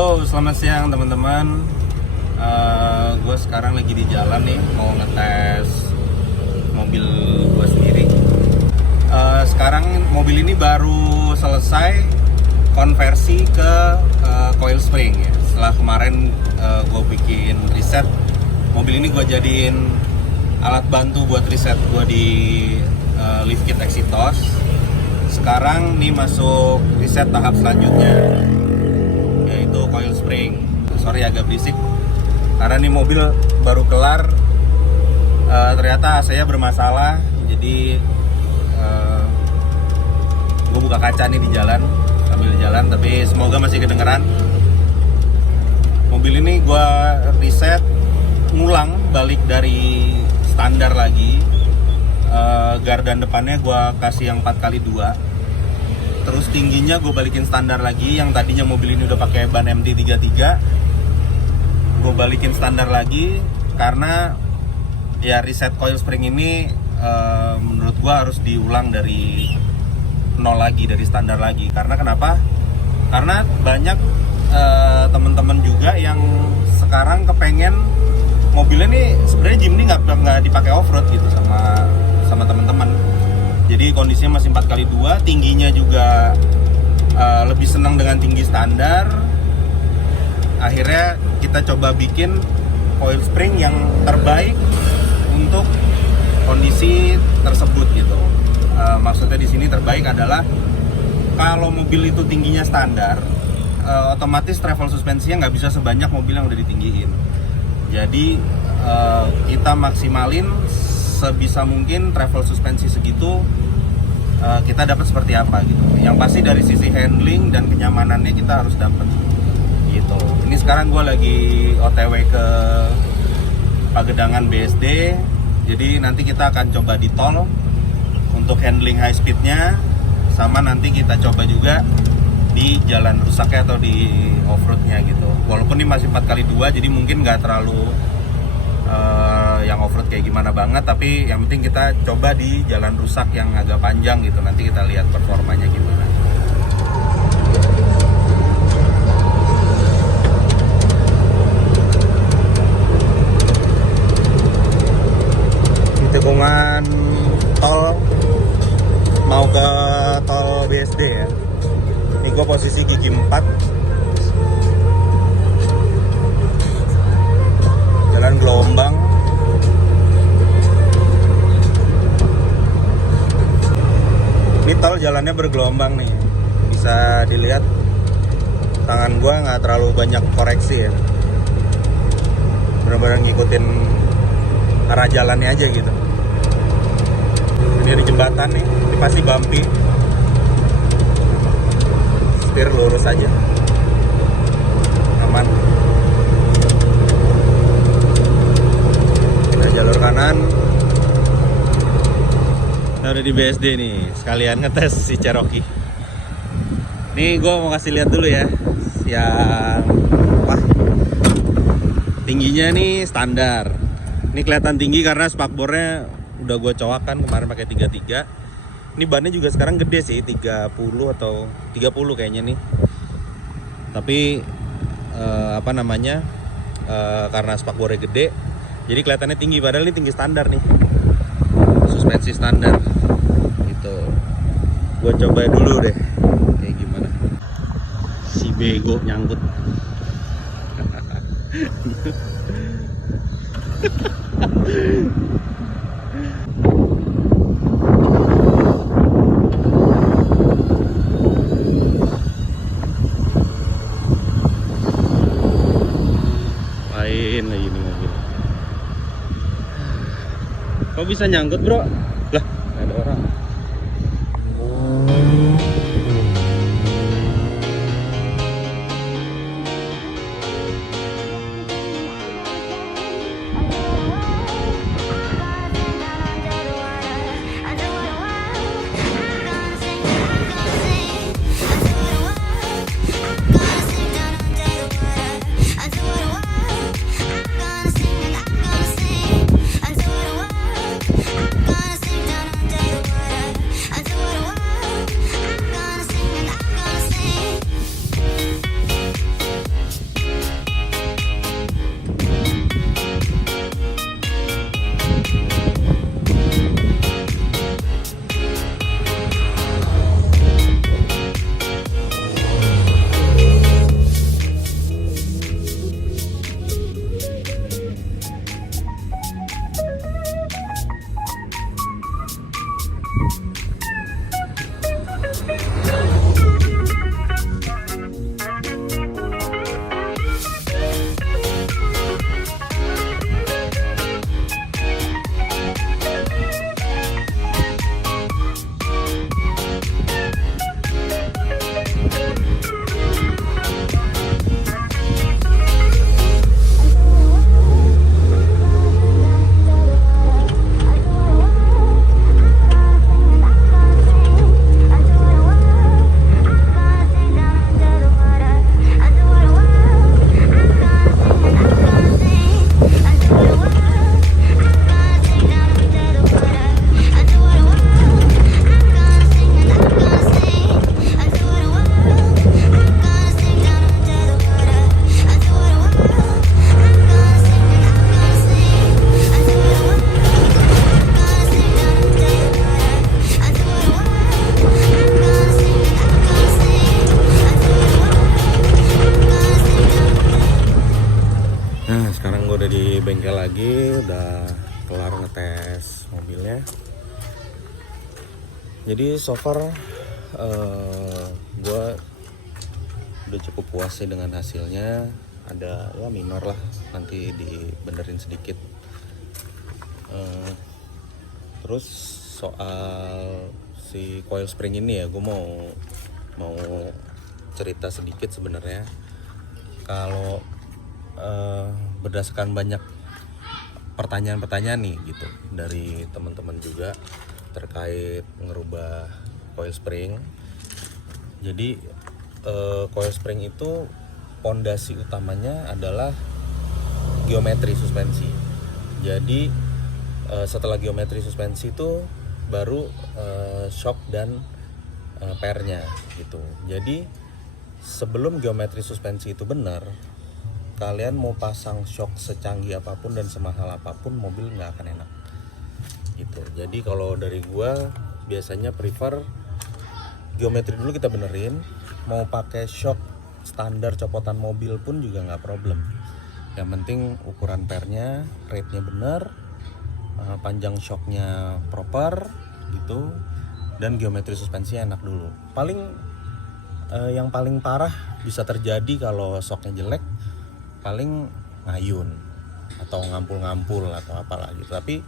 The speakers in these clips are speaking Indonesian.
Halo, selamat siang teman-teman. Gue sekarang lagi di jalan nih, mau ngetes mobil gue sendiri. Sekarang mobil ini baru selesai konversi ke coil spring ya. Setelah kemarin gue bikin riset, mobil ini gue jadiin alat bantu buat riset gue di lift kit Exitos. Sekarang nih masuk riset tahap selanjutnya, yaitu coil spring. Sorry agak berisik karena nih mobil baru kelar, ternyata AC-nya bermasalah. Jadi gue buka kaca nih di jalan, sambil jalan, tapi semoga masih kedengeran. Mobil ini gue riset ngulang balik dari standar lagi. Gardan depannya gue kasih yang 4x2, terus tingginya gue balikin standar lagi. Yang tadinya mobil ini udah pakai ban MT33, gue balikin standar lagi karena ya riset coil spring ini menurut gue harus diulang dari nol lagi, dari standar lagi. Karena kenapa? Karena banyak teman-teman juga yang sekarang kepengen mobilnya nih, sebenarnya Jimny nggak dipakai off-road gitu sama teman-teman. Jadi kondisinya masih 4x2, tingginya juga lebih senang dengan tinggi standar. Akhirnya kita coba bikin coil spring yang terbaik untuk kondisi tersebut gitu. Maksudnya di sini terbaik adalah kalau mobil itu tingginya standar, otomatis travel suspensinya nggak bisa sebanyak mobil yang udah ditinggiin. Jadi kita maksimalin sebisa mungkin travel suspensi segitu kita dapat seperti apa gitu. Yang pasti dari sisi handling dan kenyamanannya kita harus dapat gitu. Ini sekarang gue lagi OTW ke Pagedangan BSD. Jadi nanti kita akan coba di tol untuk handling high speednya, sama nanti kita coba juga di jalan rusaknya atau di off-roadnya gitu. Walaupun ini masih 4x2, jadi mungkin nggak terlalu yang off-road kayak gimana banget, tapi yang penting kita coba di jalan rusak yang agak panjang gitu. Nanti kita lihat performanya gimana. Di tikungan tol mau ke tol BSD ya. Ini gue posisi gigi 4, jalan gelombang. Ini tol jalannya bergelombang nih, bisa dilihat tangan gue nggak terlalu banyak koreksi ya, benar-benar ngikutin arah jalannya aja gitu. Ini di jembatan nih, ini pasti bumpy, setir lurus aja, aman. Jalur kanan. Kita udah di BSD nih, sekalian ngetes si Cherokee. Nih gue mau kasih lihat dulu ya, yang wah, tingginya nih standar. Ini kelihatan tinggi karena spakbornya udah gue cowakan kemarin pakai 33. Ini bannya juga sekarang gede sih, 30 atau 30 kayaknya nih. Tapi karena spakbornya gede, jadi kelihatannya tinggi, padahal ini tinggi standar nih, suspensi standar gitu. Gue coba dulu deh kayak gimana. Si bego nyangkut. Lain lagi nih mobil. Kok bisa nyangkut bro? Lah, ada orang. Gonna bengkel lagi, udah kelar ngetes mobilnya. Jadi so far gue udah cukup puas sih dengan hasilnya. Ada ya minor lah, nanti dibenerin sedikit. Terus soal si coil spring ini ya, gue mau cerita sedikit sebenarnya. Kalau berdasarkan banyak pertanyaan-pertanyaan nih gitu dari teman-teman juga terkait ngerubah coil spring. Jadi coil spring itu pondasi utamanya adalah geometri suspensi. Jadi setelah geometri suspensi itu baru shock dan pairnya gitu. Jadi sebelum geometri suspensi itu benar, kalian mau pasang shock secanggih apapun dan semahal apapun, mobil nggak akan enak gitu. Jadi kalau dari gua biasanya prefer geometri dulu kita benerin. Mau pakai shock standar copotan mobil pun juga nggak problem. Yang penting ukuran pairnya, rate-nya bener, panjang shocknya proper gitu, dan geometri suspensi enak dulu. Yang paling parah bisa terjadi kalau shocknya jelek, paling ngayun atau ngampul-ngampul atau apalah gitu. Tapi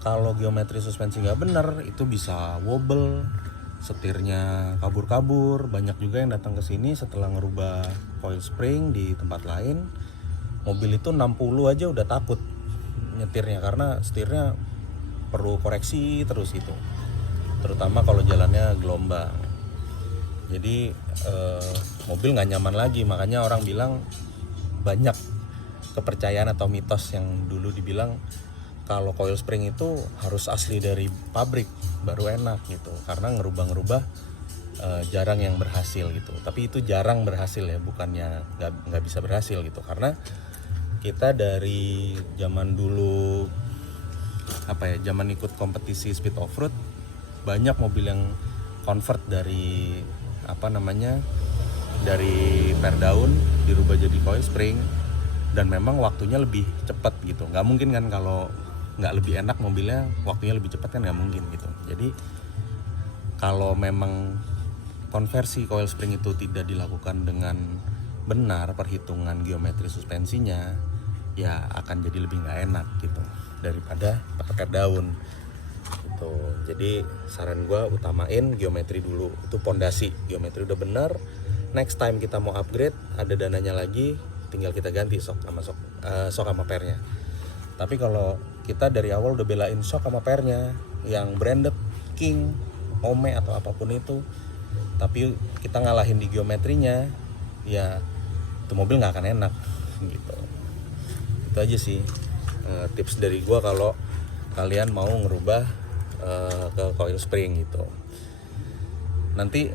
kalau geometri suspensi nggak bener, itu bisa wobble, setirnya kabur-kabur. Banyak juga yang datang ke sini setelah ngerubah coil spring di tempat lain, mobil itu 60 aja udah takut nyetirnya karena setirnya perlu koreksi terus itu, terutama kalau jalannya gelombang. Jadi mobil nggak nyaman lagi. Makanya orang bilang, banyak kepercayaan atau mitos yang dulu dibilang kalau coil spring itu harus asli dari pabrik baru enak gitu, karena ngerubah-ngerubah jarang yang berhasil gitu. Tapi itu jarang berhasil ya, bukannya nggak bisa berhasil gitu, karena kita dari zaman dulu zaman ikut kompetisi speed off-road, banyak mobil yang convert dari dari per daun dirubah jadi coil spring, dan memang waktunya lebih cepat gitu. Nggak mungkin kan kalau nggak lebih enak mobilnya waktunya lebih cepat, kan nggak mungkin gitu. Jadi kalau memang konversi coil spring itu tidak dilakukan dengan benar perhitungan geometri suspensinya, ya akan jadi lebih nggak enak gitu daripada pakai per daun gitu. Jadi saran gue, utamain geometri dulu, itu pondasi. Geometri udah bener, next time kita mau upgrade, ada dananya lagi, tinggal kita ganti shock sama pairnya. Tapi kalau kita dari awal udah belain shock sama pairnya yang branded King, Ome atau apapun itu, tapi kita ngalahin di geometrinya, ya itu mobil nggak akan enak gitu. Itu aja sih tips dari gue kalau kalian mau ngerubah ke coil spring gitu. Nanti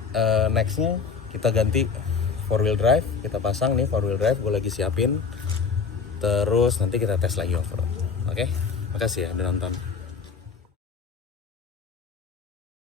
nextnya kita ganti 4-wheel drive, kita pasang nih 4-wheel drive, gue lagi siapin. Terus nanti kita tes lagi off-road. Oke, makasih ya udah nonton.